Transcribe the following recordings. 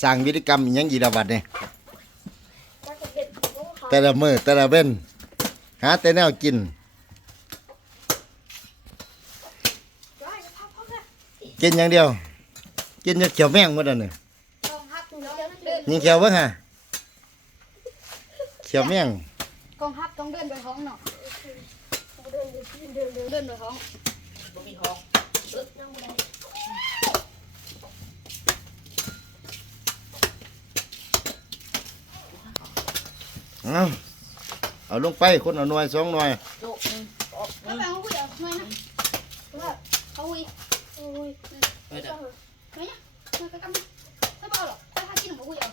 สร้างวิธีกรรมอิหยังอีละบัดเนี่ยถ้าจะเป็นของเขาแต่ละมือแต่ละเว้นหาแต่แนวกินได้จะพับพับเลยกินอย่างเดียว กินจะเขียวแมงหมดอะเนี่ยลองฮับน้องเดินยิงเขียวเบิ่งฮะเขียวแมงกองฮับต้องเดินไปท้องเนาะเดินเดินเดินเดินไปท้องบ่มีท้อง นั่งบ่ได้ เอาเอาลงไปคนเอาหน่วยสองหน่วยโจ๊กหนึงออกหแล้วนึงแบ่งเขาคุยเอาหน่อยนะว่าเขาคุยโอ้ยเฮ้ยเด้อหน่อยนะหน่อยก็กำไม่เบาหรอกถ้าถ้ากินของเขาคุยเอา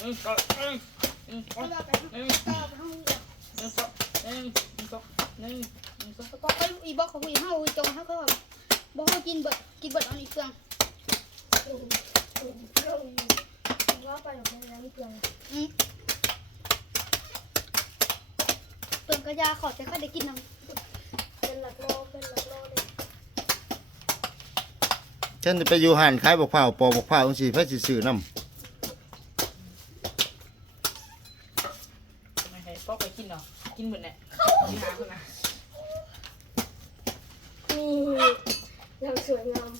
อืมสองอืมอืมสองไม่เบาไปอืมก็ไปห้องคุยเอาหนึ่งสองหนึ่งหนึ่งสองหนึ่งหนึ่งสองแล้วก็ไอ้อีบอกเขาคุยห้าคุยจงเขาเขาบอกเขากินเบิดกินเบิดเอาอีกเฟือง ว่าไปหรอกในร้านเปลืองอืมเปิงกระยาขอจะค่อยได้กินน้ำเป็นหลักโลเป็นหลักโลเลยฉันจะไปอยู่หันขายบักพร้าวปอกบักพร้าวจังซี่ไผสิซื้อนํไม่ให้ปอกไปกินเนาะกินหมดเนี่ยกินหาคนนะนี่เราสวยงาม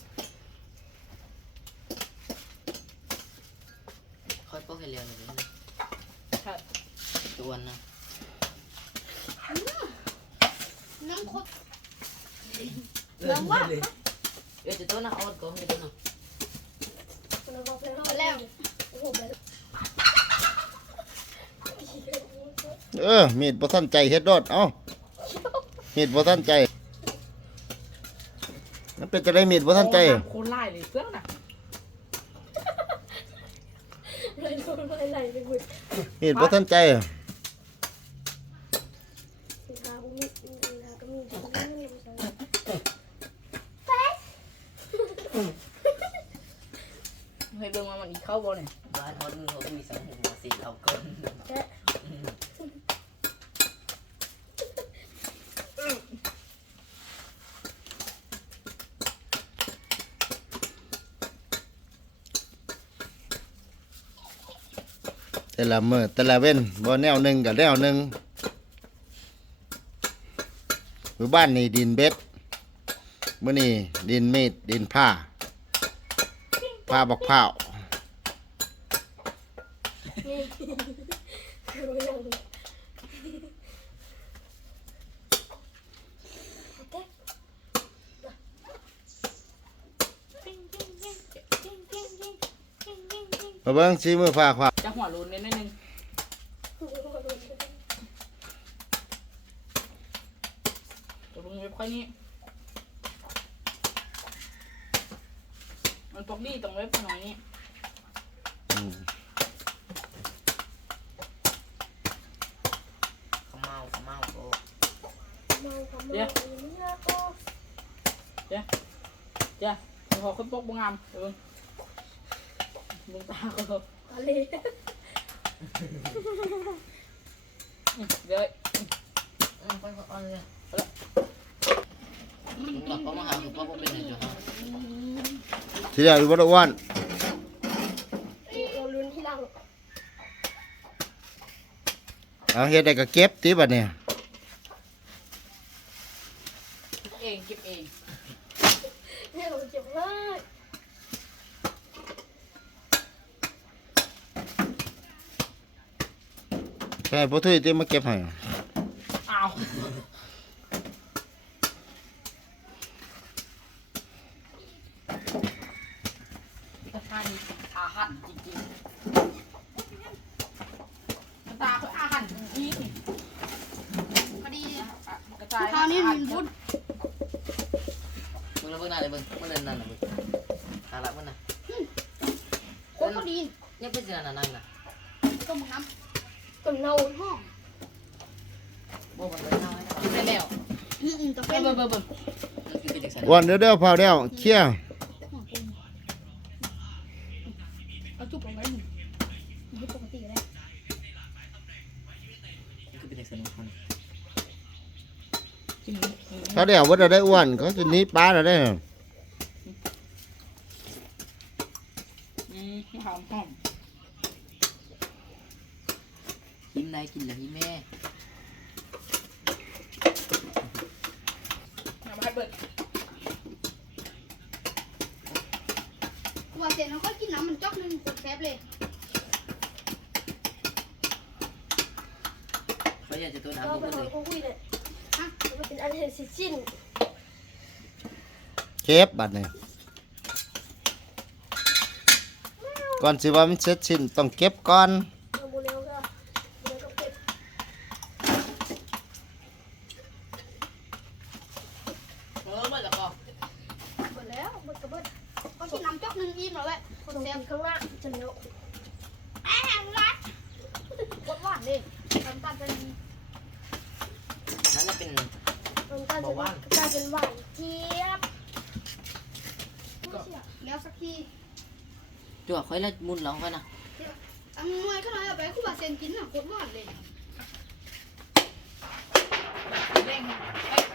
ค่อยปอกให้เร็วหน่อยนะใช่ตัวนะน้ำคดน้ำว่าเออจะตัวนะเอาก่อนให้ตัวนะเราบอกแล้วหมดแล้วโอ้โหแบบเออ มีดบ่ทันใจเฮ็ดโดดเอ้ามีดบ่ทันใจ มันเป็นจะได้มีดบ่ทันใจ โอ้ำโคนไล่เลยเพื่อนน่ะ ไหลไหลไหลไปหมดมีดบ่ทันใจสินค้าก็มีสินค้าก็มีสินค้าก็มีสินค้าให้เบิ่งว่ามันอีกเข้าบ่เนี่ย บ้านทอดมือเขามีสองหัวสี่เขาเกินแค่ แต่ละมือแต่ละเว้นบ่แนวหนึ่งกับแนวหนึ่งหรือบ้านนี่ดินเบ็ดมื่อนี้ดินมีดดินผ้า ผ้าบักเผาว คืออย่าง มาเบิ่งสีมือผ้าขวาจะหัวโลุนนิดนึงจะลงเว็บค่อยนี้มันตกดีตรงเว็บหน่อยนี้อืมเขาเมาเขาเมาโอ้เมาความเมาเนี่ยโอ้จ้ะพอขึ้นปกบงงามเออมึงตาเขาอะไรเดี๋ยวอืมไปเขาเอาเลยมึงบอกเขามาหาผมพ่อผมเป็นไงจ้ะทีเดียวอยู่บ่ได้อ้ วนเราลุ้นที่หลังเอาเฮ็ดได้ก็เก็บติบัดเนี่ย เองเก็บเอง เนี่ยเราเจ็บมาก แค่บ่ทุยติมาเก็บให้อ้าวตาทานอาหันจริงๆตาเขาอาหันจริงพอดีๆกระจายคราวนี้มันบุญมึงแล้วเบิ่งหน้าเลยมึงมึงเล่นนั่นน่ะมึงหาละมึงน่ะโคตรพอดียังเป็นสินั่นน่ะนั่นน่ะต้มน้ ต้นเน่าำห้องโบ้มันเลยเน่าให้เรากินไปแล้วอืมอืมจะเบิ่เป็นงเบิ่งเบิ่งมันคือเป็นเด็กสันอ้วนเดี๋ยวเดี๋ยวพอแล้วเคลียร์เอาจุกลงไว้หนึ่งไม่ปกติเลยมันคือเป็นเด็กสันคนกินเขาเดี๋ยวบ่ได้ได้อ้วนเขาสิหนี้ป้าแล้วเด้อ หอมหอม หิมได้กินแล้วหิมแม่อย่ามาให้เบิดว่าเสร็จแล้วก็กินน้ำมันจอกหนึงกดแซบเลยเขาอยากจะตัวเราน้ำไปมันหเลอยยกุ้งคุยเลยฮะมันเป็นอันเห็นสิชิ้นเก็บบัดนี้ก่อนสิว่ามันเสร็จสิ้นต้องเก็บก่อน เอาโมเดลก็โมเดลก็เก็บ เออเบิดแล้วก็ เบิดแล้วเบิดก็เบิดก็กินน้ำจ อกหนึงอิ่มแล้วแหละกดส่งแซบข้างล่างจะเลี้ยวแอ้งรักกดหวานเลยทำตาลเป็นนั่นจะเป็นมันก็จะกลายเป็นหวานเจี๊ยบแล้วสักทีจั่วค่อยละมุนเราค่อยนะอันนวยก็เลยเอาไปคู่บาเซนกินน่ะกดหวานเลยเร่ง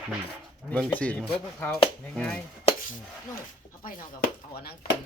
อืมเบิ่งสิเพิ่มพวกเขาง่ายๆนู่นเอาไปเนาะกับเอาอันนั้นกิน